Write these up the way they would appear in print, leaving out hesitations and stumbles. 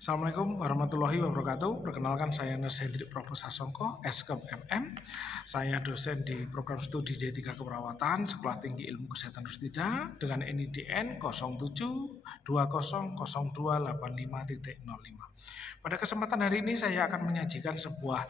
Assalamualaikum warahmatullahi wabarakatuh. Perkenalkan saya Nes Hendrik Prabowo Sasongko, SKEP MM. Saya dosen di program studi D3 Keperawatan Sekolah Tinggi Ilmu Kesehatan Rustida dengan NIDN 07200285.05. Pada kesempatan hari ini saya akan menyajikan sebuah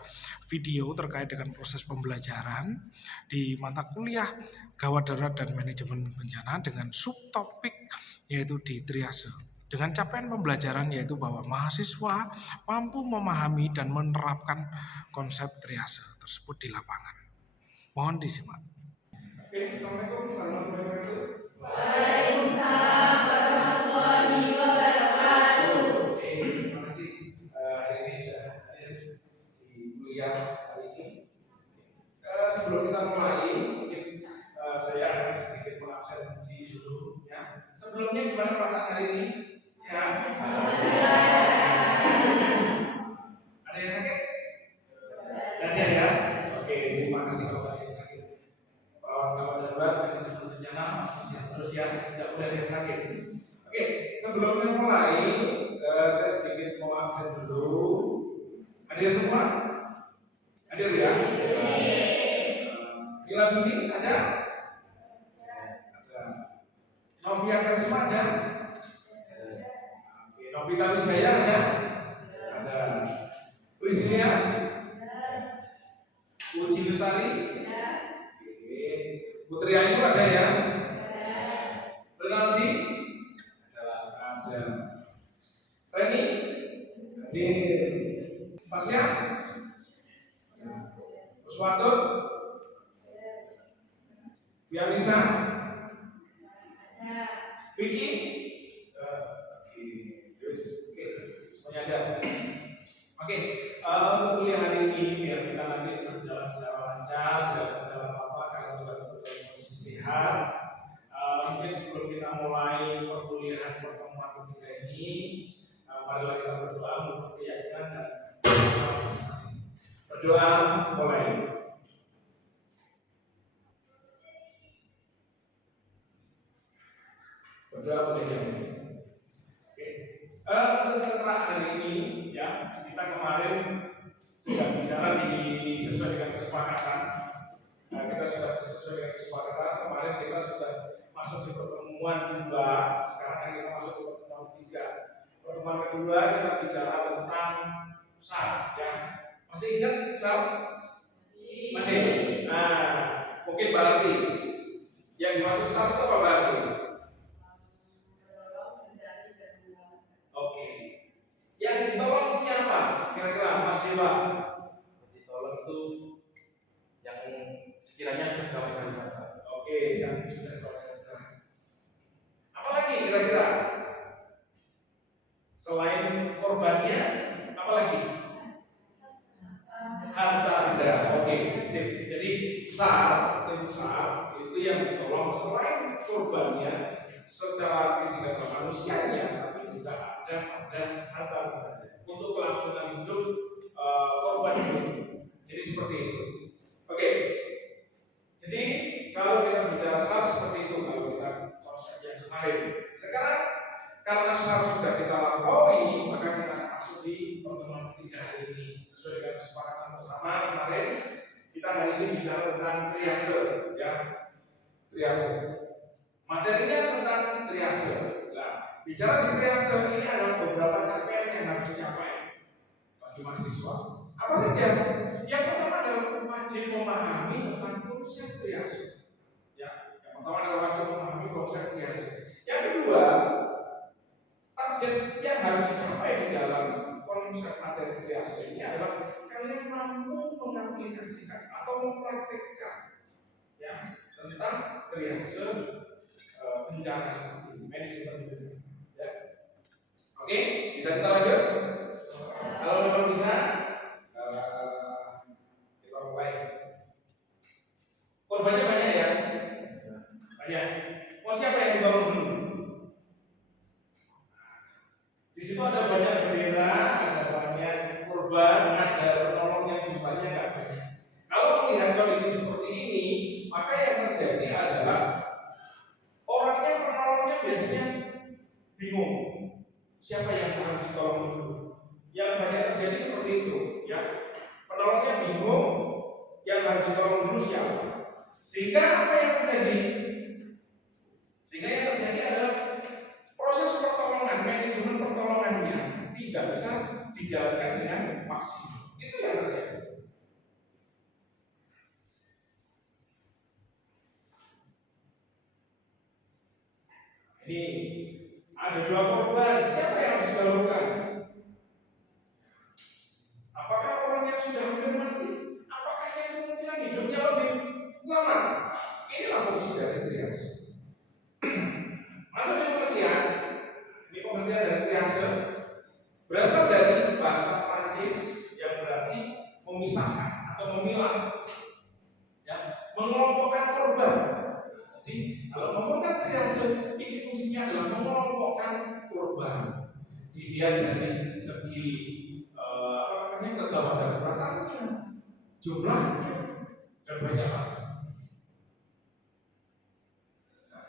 video terkait dengan proses pembelajaran di mata kuliah Gawat Darurat dan Manajemen Bencana dengan subtopik yaitu di triase. Dengan capaian pembelajaran yaitu bahwa mahasiswa mampu memahami dan menerapkan konsep triase tersebut di lapangan. Mohon disimak. Oke, Assalamualaikum warahmatullahi wabarakatuh. Waalaikumsalam warahmatullahi wabarakatuh. Oke, terima kasih hari ini sudah hadir di kuliah hari ini. Sebelum kita mulai, mungkin saya akan sedikit mengabsensi dulu ya. Sebelumnya gimana perasaan hari ini? Sehat? Ada yang sakit? Ada ya? Oke, terima kasih kalau ada yang sakit. Perawat gawat darurat, manajemen bencana, masih terus ya, tidak boleh ada yang sakit. Oke, sebelum saya mulai, saya sedikit mau absen dulu. Hadir semua? Hadir ya? Gila Budi ada? Ada. Novia Karisma ada? Novita Wijaya ada? Ada. Priscilia? Uci Lestari? Oke. Putri Ayu ada ya? Renaldi? Ada. Reni? Hadir. Pasya? Uswanto? Fianisa? Vicky? Semuanya ada. Oke, untuk kuliah hari ini biar kita nanti berjalan secara lancar, tidak ada kendala apa-apa, kalian juga tetap dalam kondisi sehat. Mungkin sebelum kita mulai perkuliahan pertemuan ketiga ini, marilah kita berdoa menurut keyakinan dan masing-masing. Berdoa mulai. Berdoa boleh jadi. Untuk hari ini ya kita kemarin sudah bicara sesuai dengan kesepakatan. Kita sudah sesuai dengan kesepakatan. Kemarin kita sudah masuk di pertemuan 2. Sekarang kan kita masuk di pertemuan 3. Pertemuan kedua kita bicara tentang SAR ya. Masih ingat SAR? Masih. Nah, mungkin berarti yang dimaksud SAR itu apa berarti? Yang ditolong siapa? Kira-kira Mas Dewa? Ditolong itu yang sekiranya tergawai darurat. Oke, yang sudah tergawai darurat. Apalagi kira-kira? Selain korbannya, apalagi? Harta benda. Oke, sip. Jadi tim SAR itu yang ditolong selain korbannya secara fisik dan manusianya, tapi juga ada harta benda untuk kelangsungan hidup korban ini. Jadi seperti itu. Oke. Jadi kalau kita bicara SAR seperti itu, kalau kita konsep yang kemarin. Sekarang karena SAR sudah kita lampaui, maka kita masuk di pertemuan ketiga hari ini sesuai dengan kesepakatan bersama kemarin. Kita hari ini bicara tentang triase, ya. Triase. Materinya tentang triase. Nah, bicara di triase ini ada beberapa capaian yang harus dicapai bagi mahasiswa. Apa saja? Yang pertama adalah wajib memahami tentang konsep triase. Ya, yang pertama adalah wajib memahami konsep triase. Yang kedua, target yang harus dicapai di dalam konsep materi triase ini adalah kalian mampu mengaplikasikan atau mempraktekkan ya tentang triase bencana seperti ini, manajemen bencana. Ya. Oke, bisa kita lanjut? Kalau memang bisa, kita mulai. Korbannya banyak ya? Banyak. Mau siapa yang dibangun dulu? Di situ ada banyak bendera, ada banyak korban, ada penolong yang jumlahnya nggak banyak. Kalau melihat kondisi seperti ini, maka yang terjadi adalah orangnya penolongnya biasanya bingung siapa yang harus ditolong dulu. banyak terjadi seperti itu, ya. Penolongnya bingung, yang harus ditolong dulu siapa. Sehingga apa yang terjadi? Sehingga yang terjadi adalah proses pertolongan, manajemen pertolongannya tidak bisa dijalankan dengan maksimal. Itu yang terjadi. Ini ada dua korban, siapa yang harus didahulukan? Apakah orang yang sudah hampir mati? Apakah yang kemungkinan hidupnya lebih lama? Inilah fungsi dari triase. Masuk di pengertian, ini pengertian dari triase berasal dari bahasa Prancis yang berarti memisahkan atau memilah, ya, mengelompokkan korban. Jadi kalau ngomongkan triase, ini fungsinya adalah mengelompokkan korban. Dilihat dari segi kegawat daruratannya, jumlahnya, dan banyak lagi. Nah,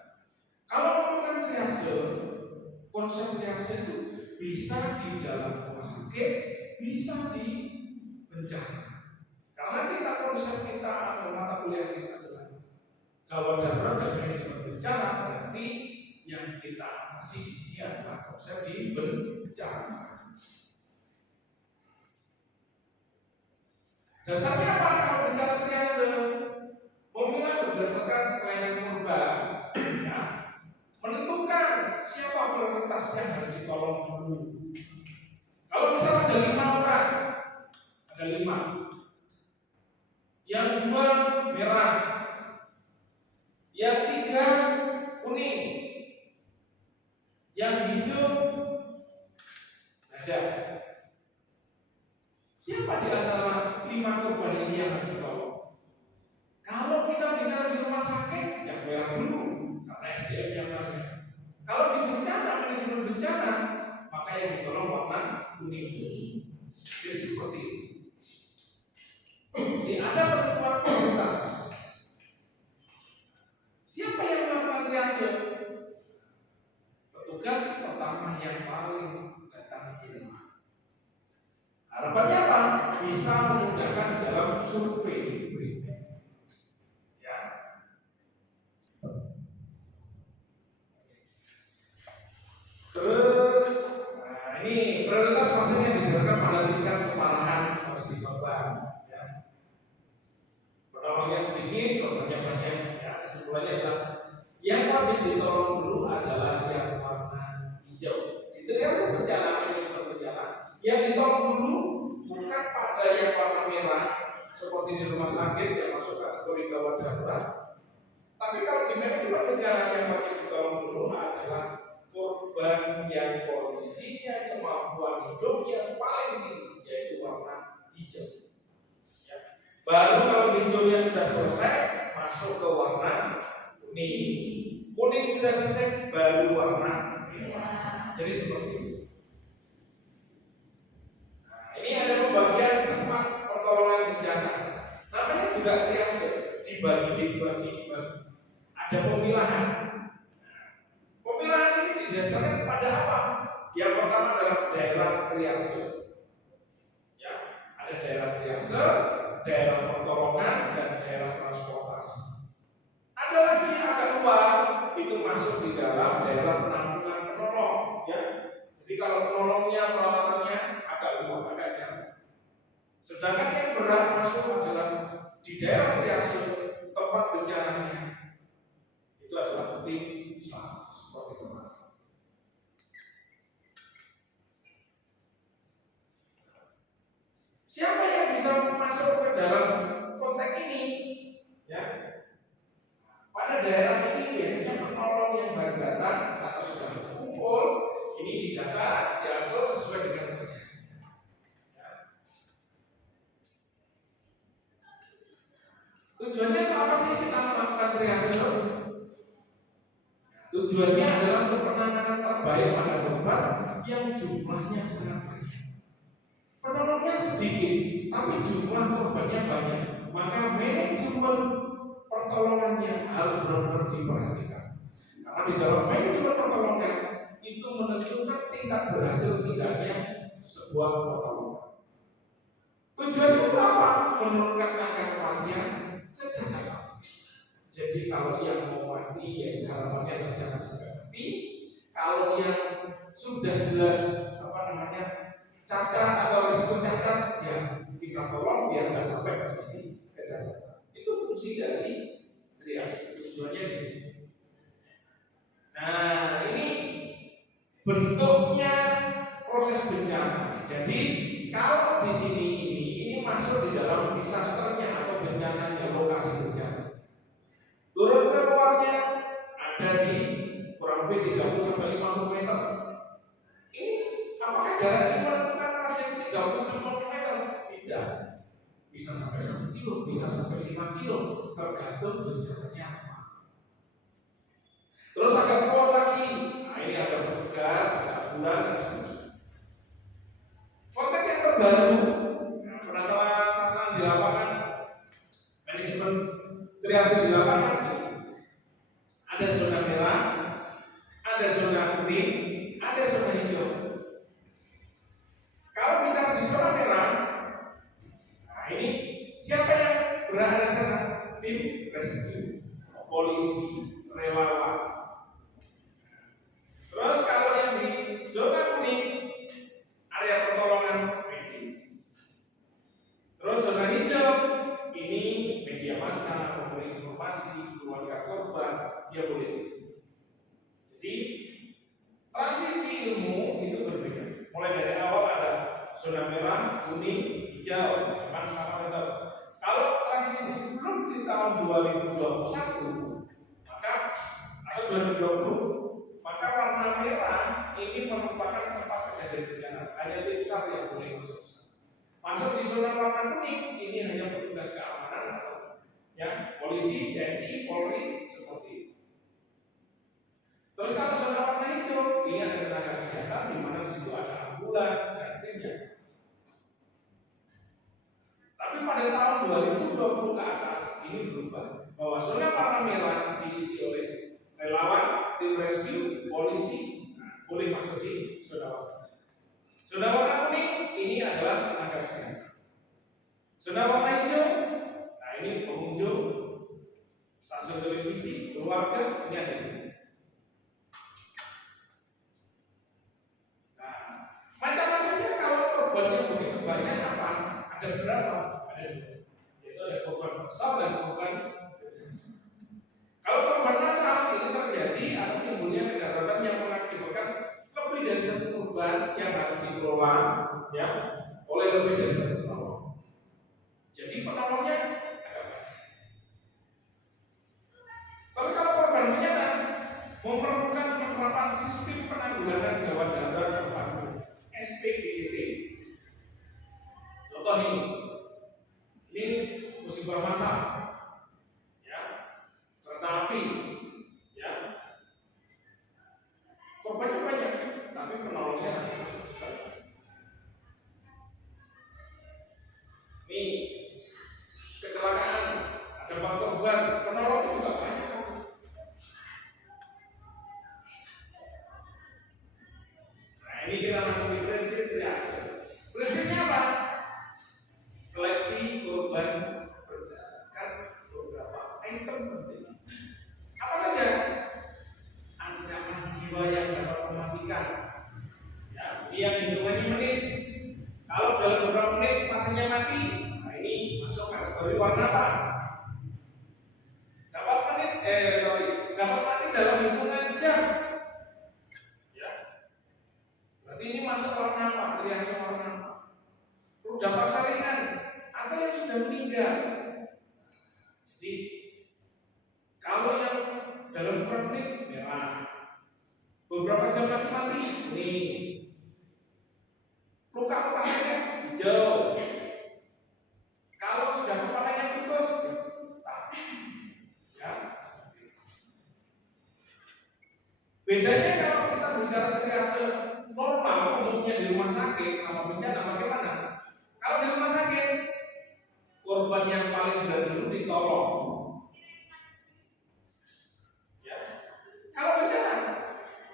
kalau ngomongkan triase, konsep triase itu bisa di dalam rumah sakit, bisa di bencana. Karena kita konsep kita atau mata kuliah kita adalah gawat darurat dan manajemen bencana, berarti yang kita atasi di sini adalah konsep di bencana. Dasarnya apa kalau bicara triase? Memilah berdasarkan kelainan korban, ya. Menentukan siapa prioritas yang harus ditolong dulu. Kalau misalnya ada 5 orang, ada 5, yang 2 merah, yang 3 kuning, yang hijau ada. Siapa di antara 5 korban ini yang harus ditolong? Kalau kita bicara di rumah sakit, yang merah dulu, karena SDM-nya banyak. Kalau di bencana, manajemen bencana, maka yang ditolong warna kuning. Jadi seperti itu. Jadi ada penentuan prioritas. Siapa yang melakukan triase? Petugas pertama yang paling datang di rumah. Harapannya apa? Bisa memudahkan dalam survei berikutnya. Ya. Terus, nah ini prioritas maksudnya dijalankan pada tingkat keparahan kondisi korban. Ya. Penolongnya sedikit, korbannya banyak. Ya, kesimpulannya adalah yang wajib ditolong dulu adalah yang warna hijau. Di triase bencana, manajemen bencana, yang ditolong dulu bukan pada yang warna merah seperti di rumah sakit yang masuk kategori gawat darurat. Tapi kalau di manajemen bencana yang wajib ditolong dulu adalah korban yang kondisinya kemampuan hidup yang paling tinggi, yaitu warna hijau. Ya. Baru kalau hijaunya sudah selesai, masuk ke warna kuning. Kuning sudah selesai, baru warna merah. Jadi seperti itu. Nah, ini ada pembagian tempat pertolongan bencana. Namanya juga triase, dibagi. Ada pemilahan. Pemilahan ini didasarkan pada apa? Yang pertama adalah daerah triase. Ya, ada daerah triase, daerah pertolongan, dan daerah transportasi. Ada lagi yang agak luar, itu masuk di dalam daerah penampungan penolong. Ya, jadi kalau penolongnya peralatannya agak luar, agak jauh. Sedangkan yang berat masuk adalah di daerah triase, tempat bencananya. Itu adalah tim SAR seperti kemarin. Siapa yang bisa masuk ke dalam konteks ini? Ya, pada daerah ini biasanya penolong yang baru datang atau sudah berkumpul, ini didata diatur sesuai dengan pekerjaan. Ya. Tujuannya apa sih kita melakukan triase? Tujuannya adalah untuk penanganan terbaik pada korban yang jumlahnya sangat banyak. Penolongnya sedikit, tapi jumlah korbannya banyak. Maka manajemen pertolongannya harus benar-benar diperhatikan. Karena di dalam manajemen pertolongan itu menentukan tingkat berhasil tidaknya sebuah pertolongan. Tujuannya itu apa? Menurunkan angka kematian kecacatan. Jadi kalau yang mau mati, ya harapannya adalah jangan sampai mati. Kalau yang sudah jelas cacat atau risiko cacat, ya kita tolong biar nggak sampai terjadi kecacatan. Itu fungsi dari triase. Tujuannya di sini. Nah, ini bentuknya proses bencana. Jadi kalau di sini ini masuk di dalam disasternya atau bencananya, lokasi bencana. Turun ke luarnya ada di kurang lebih 30 sampai 50 meter. Ini apakah jaraknya menentukan margin 30 sampai 50 meter? Tidak. Bisa sampai 1 kilo, bisa sampai 5 kilo, tergantung bencananya apa. Terus agak keluar lagi. Nah, ini ada petugas, ada ambulan dan seterusnya. Konteks yang terbaru, penata di lapangan, manajemen triase di lapangan ini ada zona merah, ada zona kuning, ada zona hijau. Kalau bicara di zona merah, nah ini siapa yang berada di sana? Tim rescue, polisi, relawan. Terus kalau yang di zona kuning, area pertolongan medis. Terus zona hijau ini media massa, pemberi informasi, keluarga korban, dia boleh di sini. Jadi transisi ilmu itu berbeda. Mulai dari awal ada zona merah, kuning, hijau, memang sama tetap. Kalau transisi sebelum di tahun 2021, maka atau 2020, maka warna merah ini merupakan tempat kejadian bencana. Hanya tim SAR yang boleh masuk. Masuk di zona warna kuning ini hanya petugas keamanan atau ya polisi, TNI, Polri seperti itu. Terus kalau zona warna hijau ini ada tenaga kesehatan di mana di situ ada ambulan dan timnya. Tapi pada tahun 2020 ke atas ini berubah bahwa zona warna merah diisi oleh relawan, tim rescue, polisi, boleh masuk di zona warna. Zona warna kuning ini adalah tenaga kesehatan. Zona warna hijau, nah ini pengunjung, stasiun televisi, keluarga, ini ada di sini. Nah, macam-macamnya kalau korbannya begitu banyak apa? Ada berapa? Ada dua. Yaitu ada korban massal dan korban kecil. Kalau korban massal ini terjadi atau timbulnya kedaruratan yang mengakibatkan lebih dari satu korban yang harus dikelola, ya, oleh lebih dari satu penolong. Jadi penolongnya agak banyak. Tapi kalau korban bencana memerlukan penerapan sistem penanggulangan gawat darurat terpadu (SPGT). Contoh ini musibah massal, ya, kereta api, ya, korbannya banyak, tapi penolongnya hanya sekali. Nih, kecelakaan, ada 4 korban, penolongnya juga banyak. Nah, ini kita masuk di prinsip triase. Prinsipnya apa? Seleksi korban berdasarkan beberapa item penting. Apa saja? Ancaman jiwa yang dapat mematikan. Ya, ini yang hitungannya menit. Kalau dalam beberapa menit pasiennya mati, nah ini masuk kategori warna apa? Dapat mati dalam hitungan jam. Ya, berarti ini masuk warna apa? Triase warna apa? Udah persalinan atau yang sudah meninggal. Jadi kalau yang dalam beberapa menit merah, beberapa jam lagi mati kuning, luka-lukanya hijau. Kalau sudah kepalanya putus, ya. Bedanya kalau kita bicara triase normal umumnya di rumah sakit sama bencana bagaimana? Kalau di rumah sakit, korban yang paling berat dulu ditolong. Ya. Kalau bencana,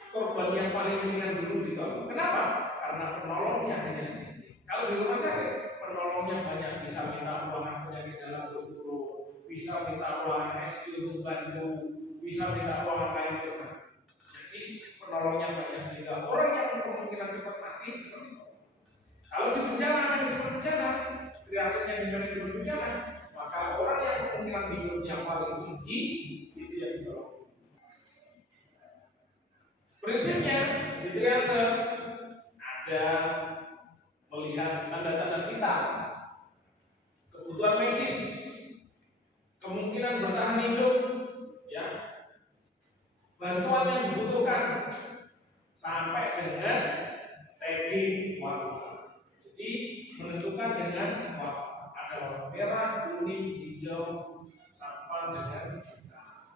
korban yang paling ringan dulu ditolong. Kenapa? Karena karena penolongnya hanya sedikit. Kalau di rumah sakit, penolongnya banyak, bisa minta ruangan penyakit dalam berguru, bisa minta ruangan ICU bantu, bisa minta ruangan lain juga. Jadi penolongnya banyak sehingga orang yang kemungkinan cepat mati cepat ditolong. Kalau di bencana, manajemen bencana, triasenya di manajemen bencana, maka orang yang kemungkinan hidupnya paling tinggi itu yang ditolong. Prinsipnya di triase ada melihat tanda-tanda vital, kebutuhan medis, kemungkinan bertahan hidup, ya, bantuan yang dibutuhkan, sampai dengan tagging warna. Jadi menentukan dengan warna, ada warna merah, kuning, hijau, sampai dengan hitam.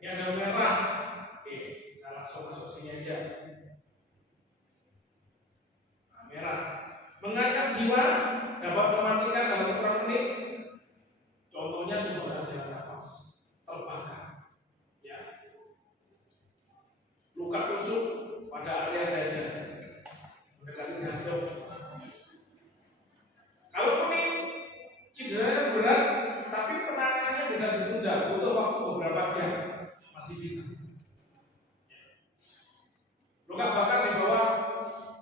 Ini ada merah. Oke, saya langsung masuk sini aja. Nah, merah mengancam jiwa, dapat mematikan dalam beberapa menit. Contohnya saudara jalan nafas terbakar, ya, luka tusuk pada area dada, mendekati jantung. Kalau kuning, cederanya berat, tapi penanganannya bisa ditunda, butuh waktu beberapa jam, masih bisa. Luka bakar di bawah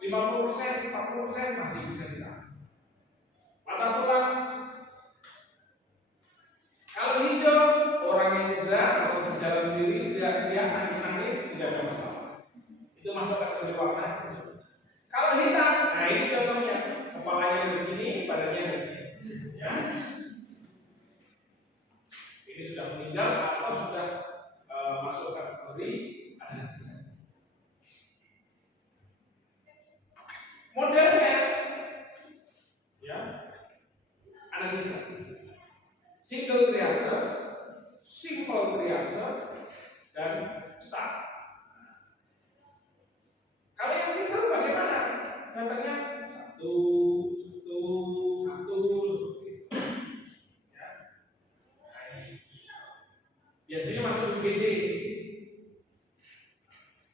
50%, 40% masih bisa ditahan. Patah tulang. Kalau hijau, orang yang cedera atau berjalan sendiri, teriak-teriak, nangis-nangis, tidak ada masalah. Itu masuk kategori warna hijau. Kalau hitam, nah ini contohnya, kepalanya dari sini, badannya dari sini. Ya. Ini sudah meninggal atau sudah masuk kategori ada hijau. Modelnya, ya, ada 3. Single triase, simple triase, dan start. Kalau yang single bagaimana? Datanya 1, 1, 1 seperti itu. Ya. Biasanya masuk UGD.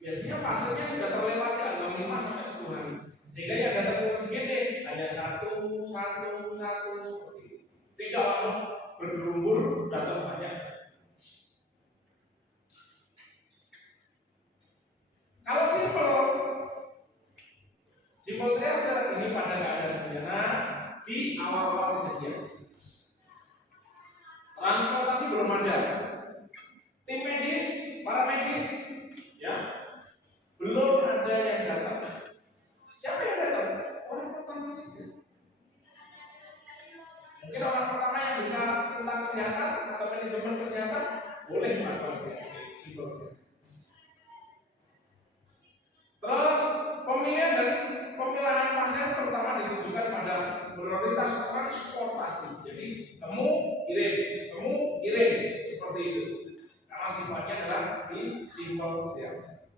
Biasanya fasenya sudah terlewati ada 5 sampai 10 hari. Sehingga yang datang ke UGD hanya 1, 1, 1 seperti itu. Tidak langsung bergerumbul datang banyak. Kalau simple triase ini pada keadaan bencana di awal-awal kejadian. Transportasi belum ada. Tim medis, para medis, ya, belum ada yang datang. Siapa yang datang? Orang pertama saja. Mungkin orang pertama yang bisa tentang kesehatan atau manajemen kesehatan boleh melakukan triase, simple triase. Terus pemilahan pasien terutama ditujukan pada prioritas transportasi. Jadi temu kirim seperti itu. Karena sifatnya adalah di simple triase.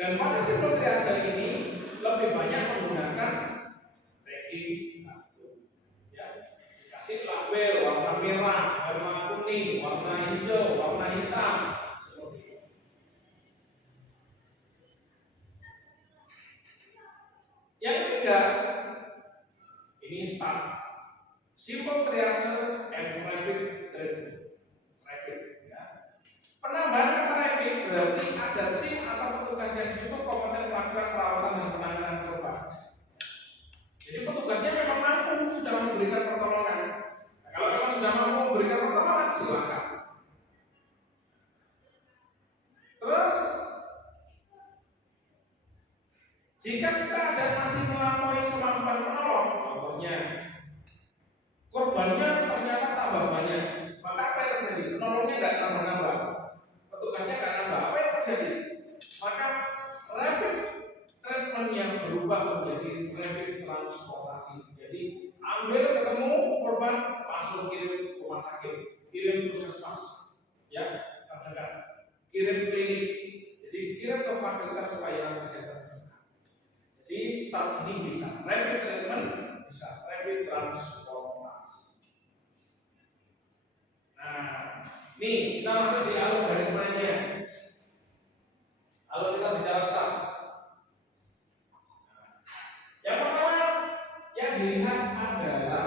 Dan pada simple triase ini lebih banyak menggunakan tagging batu. Ya, dikasih label warna merah, warna kuning, warna hijau, warna hitam, seperti itu. Yang ketiga, ini start. Simple triase and rapid treatment. Rapid, ya. Penambahan kata rapid berarti ada tim atau petugas yang cukup kompeten melakukan perawatan dan penanganan korban. Jadi petugasnya memang mampu sudah memberikan pertolongan. Nah, kalau memang sudah mampu memberikan pertolongan, silakan. Terus, jika kita ada masih melampaui kemampuan penolong, contohnya korbannya ternyata tambah banyak, maka apa yang terjadi? Penolongnya nggak tambah-nambah, petugasnya nggak nambah. Apa yang terjadi? Maka rapid treatment yang berubah menjadi rapid transportasi. Jadi ambil ketemu korban, langsung kirim ke rumah sakit, kirim puskesmas, ya, terdekat, kirim klinik. Jadi kirim ke fasilitas pelayanan kesehatan. Jadi start ini bisa rapid treatment, bisa rapid transportasi. Nah, Nih, kita masuk di algoritmanya. Kalau kita bicara start, yang pertama yang dilihat adalah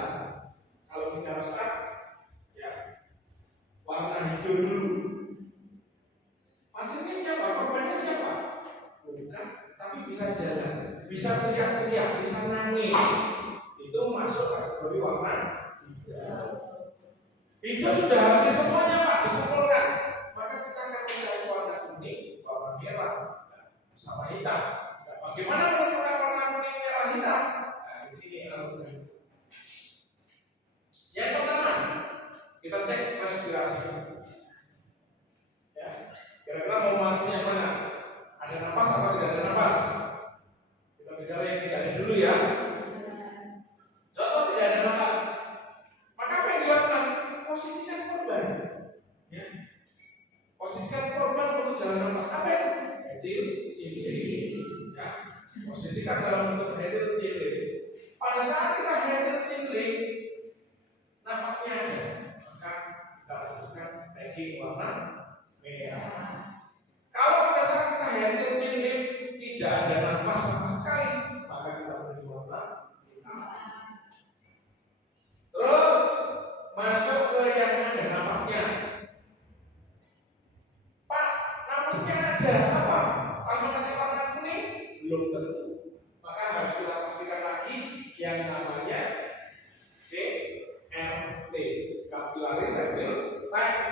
kalau bicara start, ya warna hijau dulu. Maksudnya siapa? Korbannya siapa? Bukan, tapi bisa jalan, bisa teriak-teriak, bisa nangis. Itu masuk kategori warna hijau. Hijau sudah hampir semuanya Pak dikumpulkan. Maka kita akan mencari warna kuning, warna merah, sama hitam. Nah, bagaimana menentukan warna kuning, merah, hitam? Nah, di sini algoritma. Yang pertama, kita cek respirasi. Ya, kira-kira mau masuk yang mana? Ada napas atau tidak ada napas? Kita bicara yang tidak ada dulu ya. Contoh tidak ada napas. Maka apa yang dilakukan? Posisikan korban. Ya. Posisikan korban untuk jalan napas. Apa itu? Etil cilik. Ya. Posisikan dalam bentuk etil cilik. Pada saat kita etil cilik, napasnya ada. Maka kita lakukan tagging warna merah. Kalau pada saat kita etil cilik tidak ada napas sama sekali, maka kita beri warna hitam. Terus masuk ke yang ada napasnya. Pak, napasnya ada apa? Kalau kasih warna kuning belum tentu. Maka harus kita pastikan lagi yang namanya CRT, capillary refill time.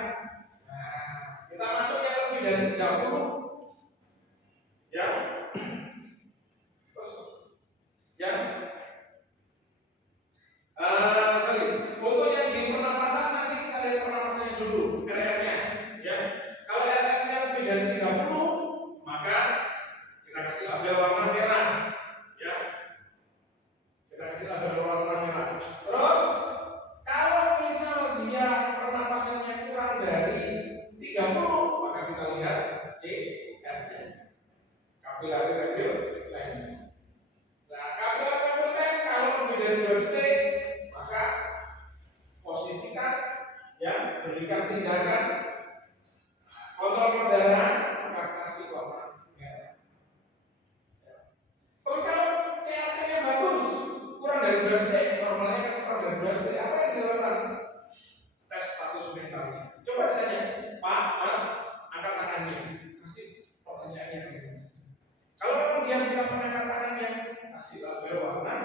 Nah, kita masuk yang lebih dari 30. Ya. Terus yang untuk yang di pernapasan nanti kita lihat pernapasannya dulu, RR-nya, ya. Kalau RR-nya lebih dari 30, maka kita kasih label warna merah, ya. Kita kasih label warna merah. Terus kalau misal dia pernapasannya kurang dari 30, maka kita lihat CR-nya, capillary refill time. Nah, capillary refill time kalau lebih dari 2 detik, maka posisikan, ya, berikan tindakan kontrol perdarahan, maka kasih warna merah. Ya. Terus kalau CRT-nya bagus, kurang dari 2 detik, normalnya kan kurang dari 2 detik, apa yang dilakukan? Tes status mentalnya. Coba ditanya, Pak, Mas, angkat tangannya, kasih pertanyaannya. Kalau memang dia bisa mengangkat tangannya, kasih label warna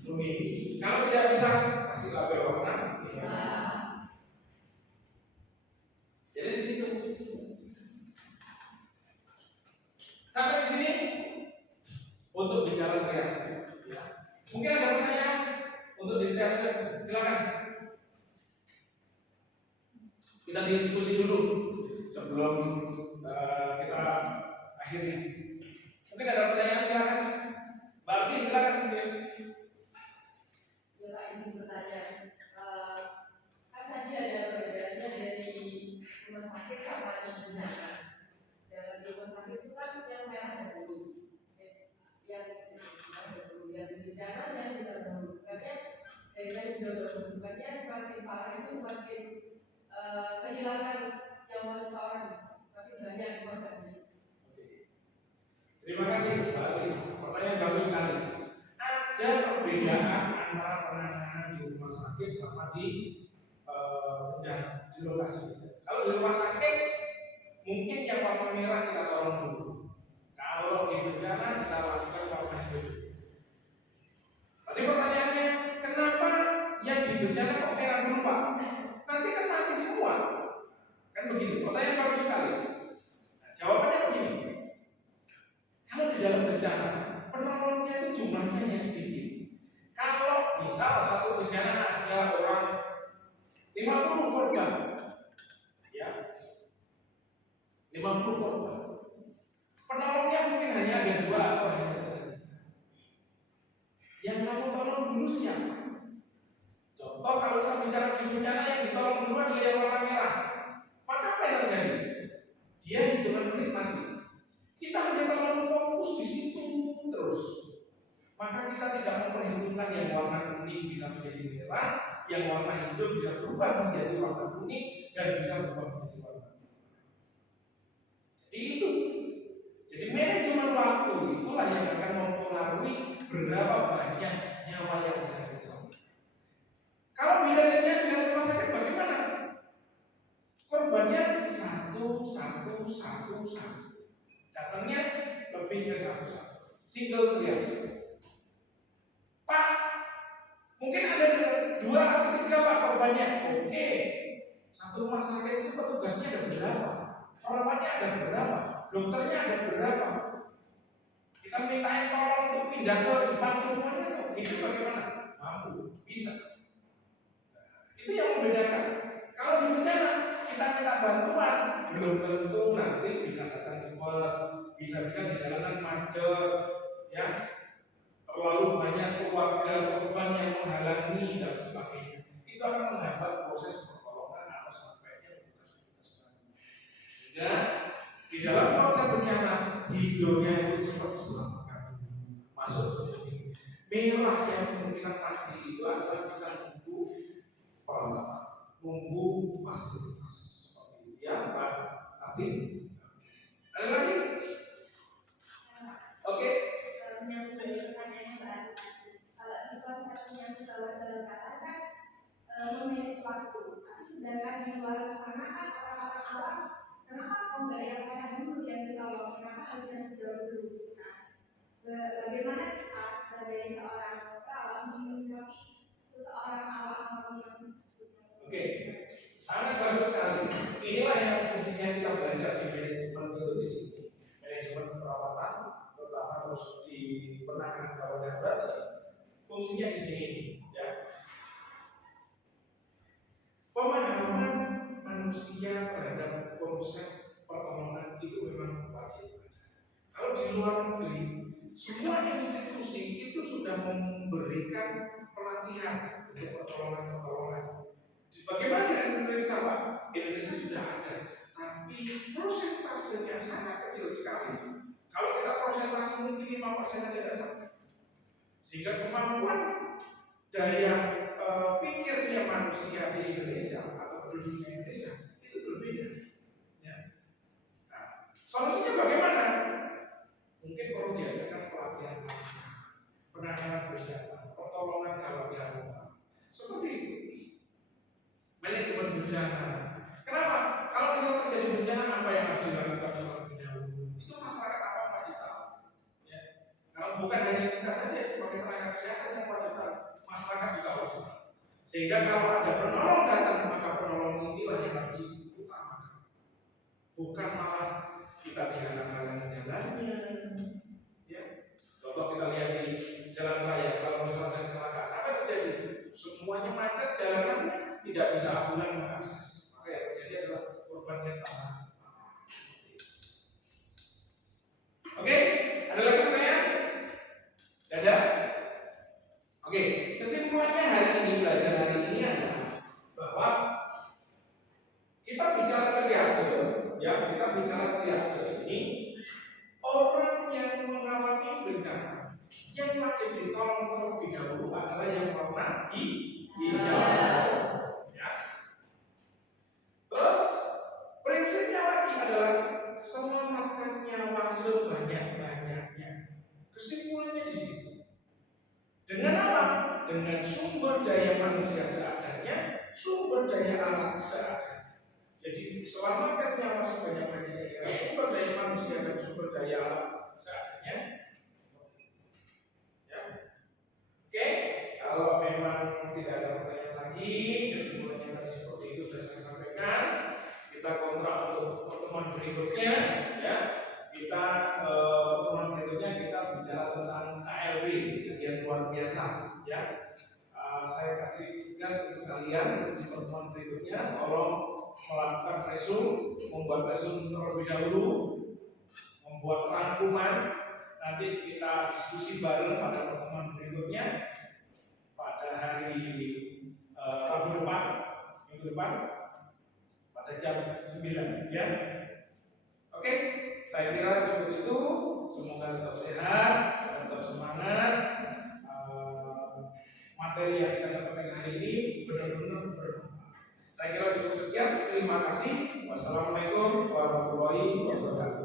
kuning. Kalau tidak bisa, kasih label warna merah. Jadi di situ. Sampai di sini untuk bicara triase. Ya. Mungkin ada pertanyaan untuk di triase, silakan. Kita diskusi dulu sebelum kita akhiri. Mungkin ada pertanyaan, silakan. Berarti silakan. Ya Pak, izin bertanya. Kan tadi ada perbedaannya dari rumah sakit sama di bencana. Sedangkan di rumah sakit itu kan yang merah dan kuning. Yang di bencana yang tidak dahulukannya dari bentukannya semakin parah itu semakin kehilangan nyawa seseorang, semakin banyak korbannya. Terima kasih Pak Ali. Pertanyaan bagus sekali. Ada perbedaan antara penanganan di rumah sakit sama di bencana di lokasi. Kalau di rumah sakit mungkin yang warna merah kita tolong dulu. Kalau di bencana kita lakukan warna hijau. Tadi pertanyaannya, kenapa yang di bencana kok merah dulu Pak? Nanti kan mati semua. Kan begitu. Pertanyaan bagus sekali. Nah, jawabannya begini. Kalau di dalam bencana, penolongnya itu jumlahnya hanya sedikit. Kalau misal satu bencana ada orang 50 korban, ya, 50 korban. Penolongnya mungkin hanya ada 2 atau hanya 3. Yang kamu tolong dulu siapa? Contoh kalau kita bicara di bencana, yang ditolong dulu adalah yang warna merah. Maka apa yang terjadi? Dia hitungan menit mati. Kita hanya terlalu fokus di situ terus. Maka kita tidak memperhitungkan yang warna kuning bisa menjadi merah, yang warna hijau bisa berubah menjadi warna kuning dan bisa berubah menjadi Itu. Jadi manajemen waktu itulah yang akan mempengaruhi berapa banyak nyawa yang bisa diselamatkan. Kalau bidananya bidan rumah sakit bagaimana? Korbannya satu. Datangnya lebih ke satu. Single biasa. Pak, mungkin ada 2 atau 3 Pak korbannya. Oke. Satu rumah sakit itu petugasnya ada berapa? Perawatnya ada berapa? Dokternya ada berapa? Kita mintain tolong untuk pindah ke depan semuanya kok. Itu bagaimana? Mampu, bisa. Itu yang membedakan. Kalau di bencana kita minta bantuan, belum tentu nanti bisa datang cepat, bisa-bisa di jalanan macet, ya. Terlalu banyak keluarga korban yang menghalangi dan sebagainya. Itu akan menghambat proses pertolongan atau sampainya tugas-tugas lain. Sehingga di dalam konsep bencana hijaunya itu cepat diselamatkan. Masuk ke merah yang kemungkinan mati itu adalah kita nunggu peralatan, nunggu fasilitas seperti itu. Ya, Pak Atin. Ada lagi? Oke. Menyambung dari pertanyaannya Mbak Ati tadi. Kalau di konsep yang dibawa dalam kata kan memanage waktu. Tapi sedangkan di luar sana kan orang-orang awam, kenapa kok nggak yang merah dulu yang ditolong? Kenapa harus yang hijau dulu? Nah, bagaimana kita sebagai seorang perawat menyikapi seseorang awam yang disebutkan? Oke, sangat bagus sekali. Inilah yang fungsinya kita belajar di manajemen itu di sini. Manajemen perawatan, terutama terus di penanganan gawat darurat, fungsinya di sini, ya. Pemahaman manusia terhadap konsep pertolongan itu memang wajib ada. Kalau di luar negeri, semua institusi itu sudah memberikan pelatihan untuk pertolongan-pertolongan. Bagaimana dengan Indonesia, Pak? Indonesia sudah ada, tapi prosentasenya sangat kecil sekali. Kalau kita prosentase mungkin 5% saja tidak sampai. Sehingga kemampuan daya pikirnya manusia di Indonesia atau penduduk Indonesia itu berbeda. Ya. Nah, solusinya bagaimana? Mungkin perlu diadakan pelatihan penanganan bencana, pertolongan gawat darurat, seperti itu. Manajemen bencana. Kenapa? Kalau misalnya terjadi bencana, apa yang harus dilakukan terlebih dahulu? Itu masyarakat apa wajib tahu. Ya. Kalau bukan hanya kita saja sebagai tenaga kesehatan yang wajib tahu, masyarakat juga wajib tahu. Sehingga kalau ada penolong datang, maka penolong inilah yang harus diutamakan. Bukan malah kita dihalang-halangi jalannya. Ya. Contoh kita lihat di jalan raya, kalau misalnya kecelakaan, apa yang terjadi? Semuanya macet jalanannya, tidak bisa ambulan mengakses. Maka yang terjadi adalah korbannya tambah. Oke, ada lagi pertanyaan? Ada? Oke, kesimpulannya hari ini, belajar hari ini adalah bahwa kita bicara triase, ya, kita bicara triase ini orang yang mengalami bencana yang wajib ditolong terlebih dahulu adalah yang warna hijau. Ya. Terus prinsipnya lagi adalah selamatkan nyawa sebanyak-banyaknya. Kesimpulannya di situ. Dengan apa? Dengan sumber daya manusia seadanya, sumber daya alam seadanya. Jadi selamatkan nyawa sebanyak-banyaknya dengan sumber daya manusia dan sumber daya alam seadanya. Ya. Oke, kalau memang tidak ada pertanyaan lagi, kesimpulannya tadi seperti itu sudah saya sampaikan. Kita kontrak untuk pertemuan berikutnya, ya. Kita pertemuan berikutnya kita bicara tentang KLB, kejadian luar biasa, ya. Saya kasih tugas untuk kalian di pertemuan berikutnya, tolong melakukan resume, membuat resume terlebih dahulu, membuat rangkuman. Nanti kita diskusi bareng pada pertemuan berikutnya pada hari Rabu depan, minggu depan pada jam 9, ya. Oke, saya kira cukup itu. Semoga tetap sehat, tetap semangat. Materi yang kita dapatkan hari ini benar-benar bermanfaat. Saya kira cukup sekian. Terima kasih. Wassalamualaikum warahmatullahi wabarakatuh.